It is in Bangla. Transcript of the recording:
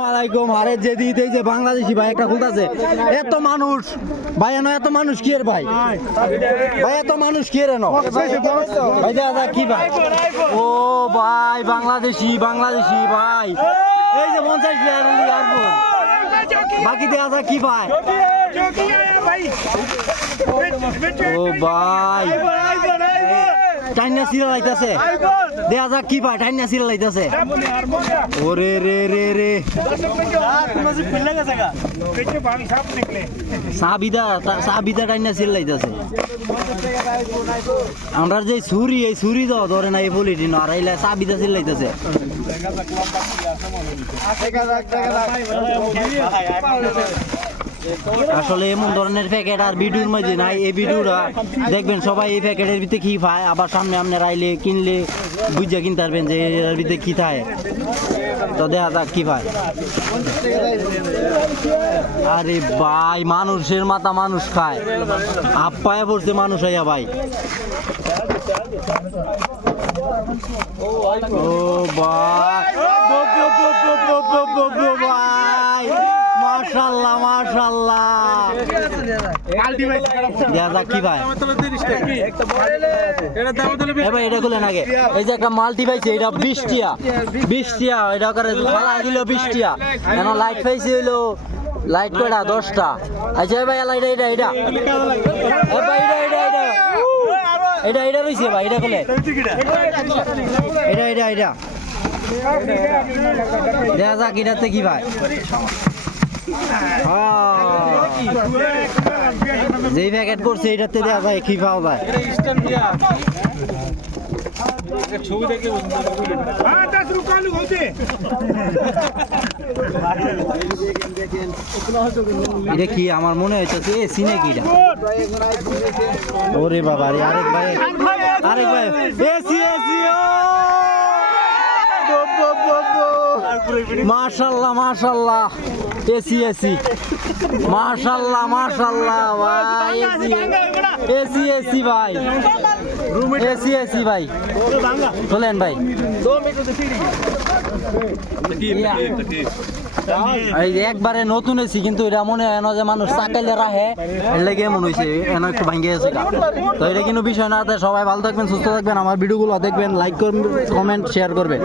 ওয়ালাইকুম। আরে যে দিতে যে বাংলাদেশি ভাই একটা খুলতাছে, এত মানুষ ভাই এনো, এত মানুষ কি এর ভাই, ভাই এত মানুষ কি এর এনো ভাই, দাদা কি ভাই, ও ভাই বাংলাদেশি বাংলাদেশি ভাই, এই যে 50 টাকা বাকি দেওয়া কি ভাই, ও ভাই টাইনা সিরিয়াল আইতাছে, দেখা যাক কি ভাই, টাইনা সিরিয়াল আইতাছে, ওরে রে রে রে সাবিদা টাইনা সিরিয়াল আইতাছে। আমরা যে ছুরি, এই ছুরি তো ধরে না এই পলিটি না, আর এইলা সাবিদা সিরিয়াল আইতাছে। আসলে এমন ধরনের প্যাকেট আর ভিডিওর মধ্যে নাই, এই ভিডিওটা দেখবেন সবাই এই প্যাকেটের ভিতরে কি পায়, আবার সামনে আপনার আইলে কিনলে বুঝে কিনতে পারবেন যে এর ভিতরে কি থাকে, তো দেখা যাক কি পায়। আরে ভাই মানুষের মাথা মানুষ খায়, আপ্পায় পড়ছে মানুষ আইয়া ভাই, ও ভাই ভাই মাশাআল্লাহ মাশাআল্লাহ, দেখা যাক কি ভাই, ভাই এটা খুলেন আগে। এই যে একটা মাল্টি পাইছে, এটা 20 টিয়া, 20 টিয়া, এটা করে ফালা দিল 20 টিয়া, কেন লাইট পাইছে হইলো লাইট কয়টা 10টা। আচ্ছা ভাই এটা এটা এটা ভাই এটা এটা রইছে ভাই, এটা খুলে এটা এটা এটা দেখা যাক এটাতে কি ভাই, যে প্যাকেট করছে এটাতে দেখা যায় কি পাওয়া যায়। এটা কি আমার মনে হইতেছে এসি নাকি এটা, ওরে বাবা রে, আরেক ভাই আরেক ভাই এসি এসি, মাশাআল্লাহ মাশাআল্লাহ, এসি এসি মাশাআল্লাহ মাশাআল্লাহ ভাই, এসি এসি ভাই, এসি এসি ভাই চলেন ভাই। একবারে নতুন এসি, কিন্তু এটা মনে হয় না যে মানুষ চাকাইলে রাখে, এর লেগে মনে হয়েছে এনে একটু ভাঙ্গে গেছে। তো এটা কিন্তু বিষয় না, সবাই ভালো থাকবেন সুস্থ থাকবেন, আমার ভিডিওগুলো দেখবেন, লাইক করবেন, কমেন্ট শেয়ার করবেন।